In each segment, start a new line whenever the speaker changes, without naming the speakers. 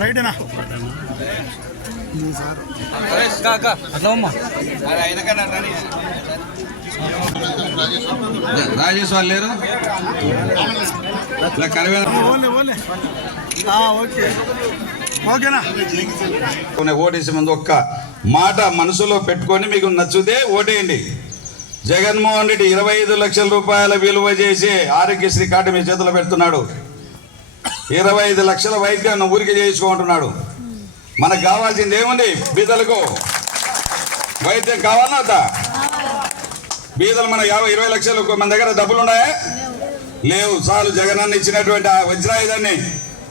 రైటేనా?
రాజేష్ వాళ్ళు లేరు. ఓటేసే ముందు ఒక్క మాట మనసులో పెట్టుకొని మీకు నచ్చితే ఓటేయండి. జగన్మోహన్ రెడ్డి ఇరవై ఐదు లక్షల రూపాయల విలువ చేసి ఆరోగ్యశ్రీ కార్డు మీ చేతిలో పెడుతున్నాడు. ఇరవై ఐదు లక్షల వైద్యాన్ని ఊరికి చేయించుకుంటున్నాడు మనకు కావాల్సింది ఏముంది? బీదలకు. వైద్యం కావాలా బీదలు మన యాభై ఇరవై లక్షలు మన దగ్గర డబ్బులు ఉన్నాయా లేవు. చాలు. జగనన్న ఇచ్చినటువంటి ఆ వజ్రాయుధాన్ని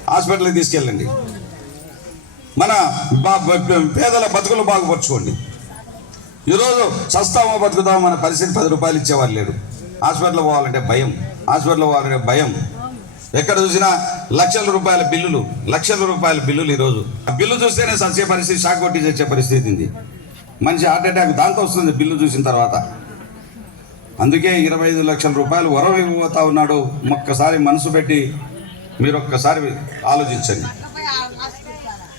హాస్పిటల్కి తీసుకెళ్ళండి. మన బా- పేదల బతుకులు బాగుపరచుకోండి. ఈరోజు చస్తామో బతుకుతామో మన పరిస్థితి పది రూపాయలు ఇచ్చేవాళ్ళు లేరు. హాస్పిటల్ పోవాలంటే భయం. హాస్పిటల్ పోవాలంటే భయం. ఎక్కడ చూసినా లక్షల రూపాయల బిల్లులు లక్షల రూపాయల బిల్లులు ఈరోజు. ఆ బిల్లు చూస్తేనే సచ్చే పరిస్థితి షాక్ కొట్టి చచ్చే పరిస్థితి ఉంది. మనిషి హార్ట్ అటాక్ దాంతో వస్తుంది బిల్లు చూసిన తర్వాత. అందుకే ఇరవై ఐదు లక్షల రూపాయలు వరం ఇవ్వబోతా ఉన్నాడు. ఒక్కసారి మనసు పెట్టి మీరు ఒక్కసారి ఆలోచించండి.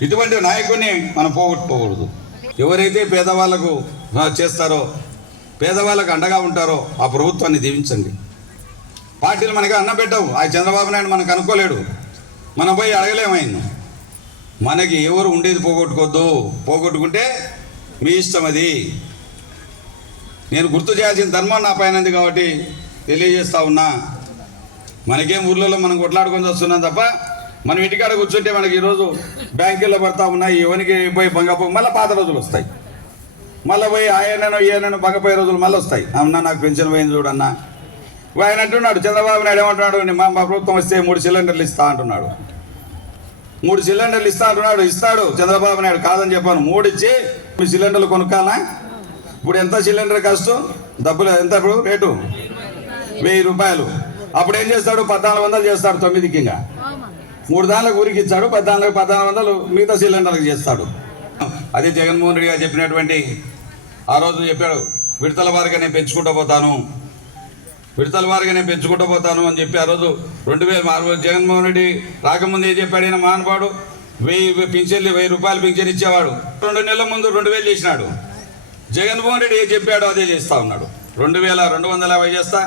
ఇటువంటి నాయకుడిని మనం పోగొట్టుకోకూడదు. ఎవరైతే పేదవాళ్ళకు చేస్తారో పేదవాళ్ళకు అండగా ఉంటారో ఆ ప్రభుత్వాన్ని దీవించండి. పార్టీలు మనకి అన్నం పెట్టవు. ఆ చంద్రబాబు నాయుడు మనకు అనుకోలేడు. మనం పోయి అడగలేమైంది మనకి ఎవరు ఉండేది పోగొట్టుకోవద్దు పోగొట్టుకుంటే మీ ఇష్టం అది. నేను గుర్తు చేయాల్సిన ధర్మం నా పైన కాబట్టి తెలియజేస్తా ఉన్నా. మనకేం ఊర్లలో మనం కొట్లాడుకొని వస్తున్నాం తప్ప మనం ఇంటికాడ కూర్చుంటే మనకి ఈరోజు బ్యాంకుల్లో పడతా ఉన్నాయి. ఎవరికి పోయి బంగపో మళ్ళీ పాత రోజులు వస్తాయి. మళ్ళీ పోయి ఆయనను ఈయనను బంగపోయే రోజులు మళ్ళీ వస్తాయి. అన్నా నాకు పెన్షన్ పోయింది చూడన్నా ఆయన అంటున్నాడు చంద్రబాబు నాయుడు ఏమంటున్నాడు? మా మా ప్రభుత్వం వస్తే మూడు సిలిండర్లు ఇస్తా అంటున్నాడు. మూడు సిలిండర్లు ఇస్తా అంటున్నాడు ఇస్తాడు చంద్రబాబు నాయుడు కాదని చెప్పాను. మూడు ఇచ్చి మీ సిలిండర్లు కొనుక్కాలా ఇప్పుడు ఎంత సిలిండర్ ఖర్చు డబ్బులు ఎంత ఇప్పుడు? రేటు? వెయ్యి రూపాయలు. అప్పుడు ఏం చేస్తాడు? పద్నాలుగు వందలు చేస్తాడు తొమ్మిదికి ఇంకా. మూడు దానిలకు ఉరికిచ్చాడు పద్నాలుగు పద్నాలుగు వందలు మిగతా సిలిండర్లకు చేస్తాడు. అది జగన్మోహన్ రెడ్డి గారు చెప్పినటువంటి ఆ రోజు చెప్పాడు విడతల వారిగా నేను పెంచుకుంటూ పోతాను. విడతల వారిగా నేను పెంచుకుంటూ పోతాను అని చెప్పి ఆ రోజు రెండు వేల ఆ జగన్మోహన్ రెడ్డి రాకముందు ఏం చెప్పాడు ఆయన మహానుభావుడు? వెయ్యి పింఛన్లు వెయ్యి రూపాయలు పింఛన్ ఇచ్చేవాడు. రెండు నెలల ముందు రెండు వేలు చేసినాడు. జగన్మోహన్ రెడ్డి ఏం చెప్పాడో అదే చేస్తా ఉన్నాడు. రెండు వేల రెండు వందల యాభై చేస్తా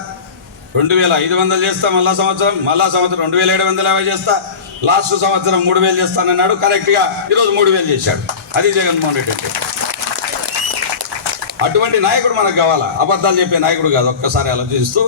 రెండు వేల ఐదు వందలు చేస్తా మళ్ళా సంవత్సరం మళ్ళా సంవత్సరం రెండు వేల ఏడు వందల యాభై చేస్తా లాస్ట్ సంవత్సరం మూడు వేలు చేస్తానన్నాడు. కరెక్ట్గా ఈరోజు మూడు వేలు చేశాడు. అది జగన్మోహన్ రెడ్డి అంటే. అటువంటి నాయకుడు మనకు కావాలా? అబద్ధాలు చెప్పే నాయకుడు కాదు ఒక్కసారి ఆలోచిస్తూ